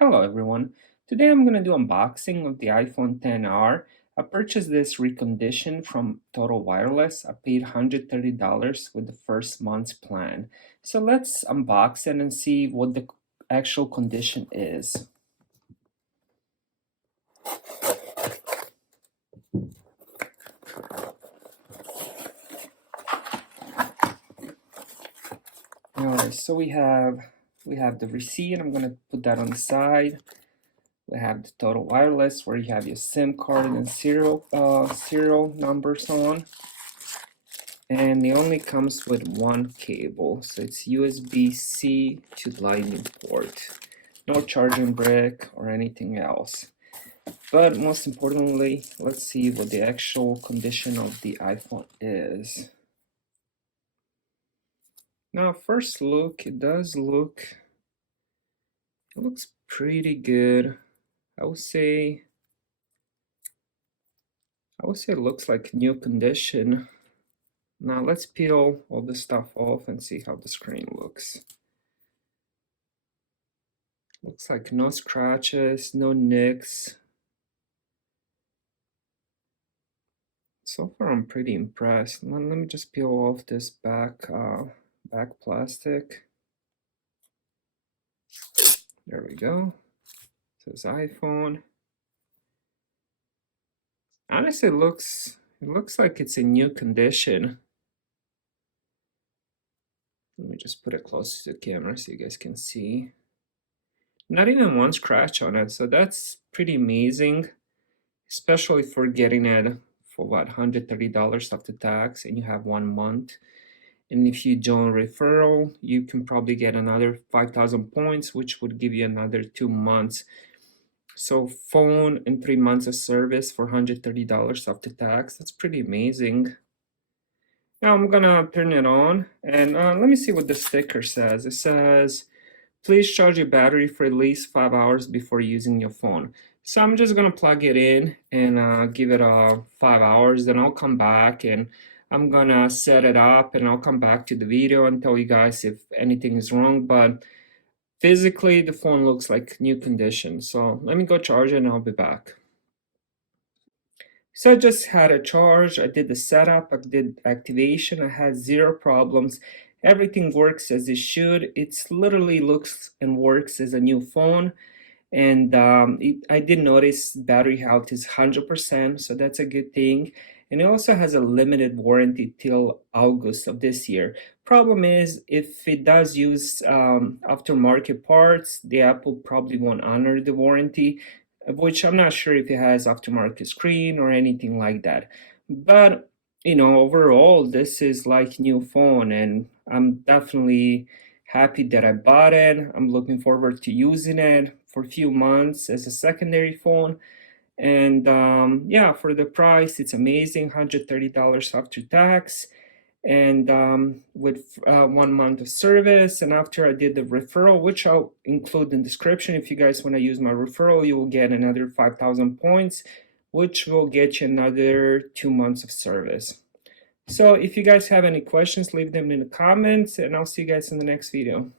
Hello everyone. Today I'm going to do unboxing of the iPhone XR. I purchased this reconditioned from Total Wireless. I paid $130 with the first month's plan. So let's unbox it and see what the actual condition is. Alright, so we have the receipt. I'm going to put that on the side. We have the Total Wireless where you have your SIM card and serial numbers on. And it only comes with one cable, so it's USB-C to Lightning port. No charging brick or anything else. But most importantly, let's see what the actual condition of the iPhone is. Now, first look, it looks pretty good. I would say it looks like new condition. Now let's peel all this stuff off and see how the screen looks. Looks like no scratches, no nicks. So far I'm pretty impressed. Let me just peel off this back plastic. There we go. It says iPhone. Honestly, it looks like it's in new condition. Let me just put it close to the camera so you guys can see. Not even one scratch on it, so that's pretty amazing, especially for getting it for what, $130 after tax, and you have 1 month. And if you join referral, you can probably get another 5,000 points, which would give you another 2 months. So phone and 3 months of service for $130 after tax. That's pretty amazing. Now I'm gonna turn it on and let me see what the sticker says. It says, please charge your battery for at least 5 hours before using your phone. So I'm just gonna plug it in and give it 5 hours, then I'll come back and I'm gonna set it up and I'll come back to the video and tell you guys if anything is wrong, but physically the phone looks like new condition. So let me go charge it and I'll be back. So I just had a charge, I did the setup, I did activation, I had 0 problems. Everything works as it should. It literally looks and works as a new phone. And I did notice battery health is 100%, so that's a good thing. And it also has a limited warranty till August of this year. Problem is, if it does use aftermarket parts, the Apple probably won't honor the warranty, which I'm not sure if it has aftermarket screen or anything like that. But you know, overall, this is like new phone, and I'm definitely happy that I bought it. I'm looking forward to using it for a few months as a secondary phone. And yeah, for the price, it's amazing, $130 after tax, and with 1 month of service. And after I did the referral, which I'll include in the description, if you guys want to use my referral, you will get another 5,000 points, which will get you another 2 months of service. So if you guys have any questions, leave them in the comments, and I'll see you guys in the next video.